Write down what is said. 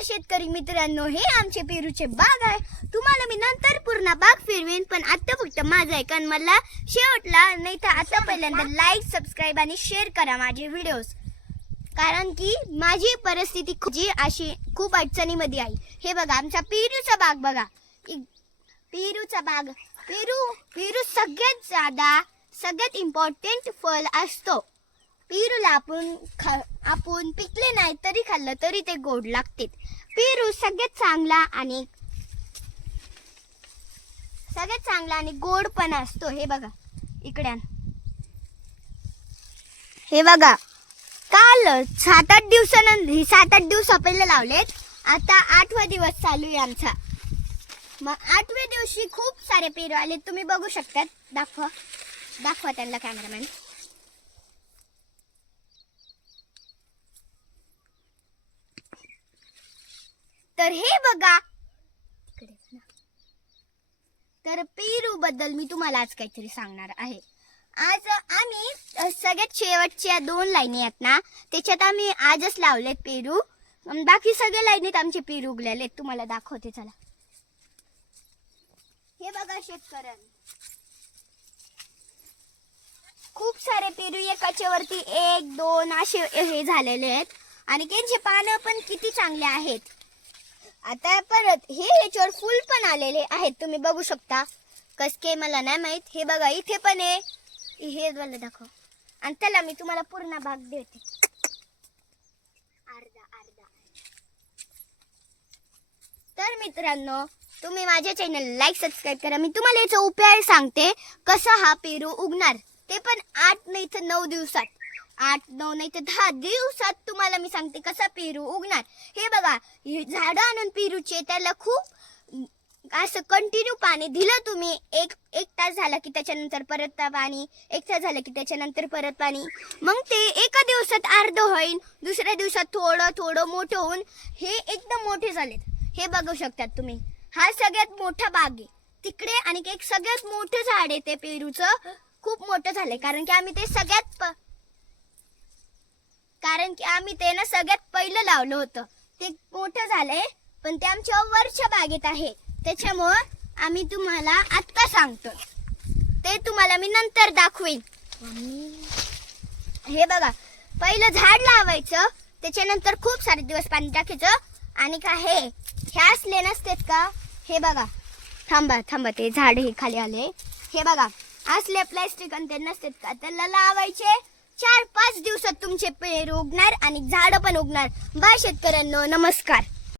नमस्कार शेतकरी मित्रांनो हे आमचे पेरूचे बाग आहे. तुम्हाला मी नंतर पूर्ण बाग फिरवेन पण आता फक्त माझं आहे कारण मला शेवटला नाही तर आता पहिल्यांदा लाईक सबस्क्राईब आणि शेअर करा माझे व्हिडिओज कारण की माझी परिस्थिती खूप जी अशी खूप अडचणीमध्ये आहे. हे बघा आमचा पेरूचा बाग बघा. पेरूचा बाग. पेरू पेरू सगळ्यात ज्यादा सगळ्यात इम्पॉर्टंट फळ असतो. पेरूला आपण ख आपण पिकले नाही तरी खाल्लं तरी ते गोड लागते पेरू सगळ्यात चांगला आणि सगळ्यात चांगला आणि गोड पण असतो. हे बघा इकड्यान हे बघा काल सात आठ दिवसानंतर सात आठ दिवस आपल्याला लावलेत. आता आठवा दिवस चालू आहे आमचा. मग आठव्या दिवशी खूप सारे पेरू आले तुम्ही बघू शकतात. दाखवा. दाखवा त्यांना कॅमेरामॅन तर हे बघा. तर पेरू बद्दल मी तुम्हाला आज काहीतरी सांगणार आहे. आज आम्ही सगळ्यात शेवटच्या दोन लाईनी आहेत ना त्याच्यात आम्ही आजच लावलेत पेरू. बाकी सगळ्या लाईनीत आमचे पेरू उगलेले आहेत. तुम्हाला दाखवते चला. हे बघा शेतकऱ्यांनी. खूप सारे पेरू एकाच्यावरती एक दोन असे हे झालेले आहेत. आणि त्यांचे पानं पण किती चांगले आहेत. आता परत हे याच्यावर फुल पण आलेले आहेत तुम्ही बघू शकता. कसके मला नाही माहीत. हे बघा इथे पण आहे. हे मला दाखव. आणि त्याला मी तुम्हाला पूर्ण भाग देते. अर्धा अर्धा. तर मित्रांनो तुम्ही माझ्या चॅनल लाईक सबस्क्राईब करा. मी तुम्हाला याचा उपाय सांगते कसा हा पेरू उगणार. ते पण आठ नाही तर नऊ दिवसात. आठ नऊ नाही तर दहा दिवसात तुम्हाला मी सांगते कसा पेरू उगणार. हे बघा हे झाडं आणून पेरूचे त्याला खूप असं कंटिन्यू पाणी दिलं तुम्ही. एक एक तास झाला की त्याच्यानंतर परत पाणी एक तास झालं की त्याच्यानंतर परत पाणी. मग ते एका दिवसात अर्ध होईल दुसऱ्या दिवसात थोडं थोडं मोठं होऊन हे एकदम मोठे झालेत. हे बघू शकतात तुम्ही. हा सगळ्यात मोठा बाग आहे. तिकडे आणि एक सगळ्यात मोठं झाड आहे ते पेरूचं. खूप मोठं झालंय कारण की आम्ही ते सगळ्यात प- कारण की आम्ही ते ना सगळ्यात पहिलं लावलं होतं. ते मोठं झालंय पण ते आमच्या वरच्या बागेत आहे. त्याच्यामुळं आम्ही तुम्हाला आत्ता सांगतो ते तुम्हाला मी नंतर दाखवेन. हे बघा पहिलं झाड लावायचं त्याच्यानंतर खूप सारे दिवस पाणी टाकायचं. आणि का हे हे असले नसतेत का? हे बघा. थांबा थांबा ते झाड हे खाली आले हे बघा असले प्लॅस्टिक आणि ते नसतात का? त्याला लावायचे चार पाच दिवसात तुमचे पेर उगणार आणि झाड पण उगणार. बाय शेतकऱ्यांनो नमस्कार.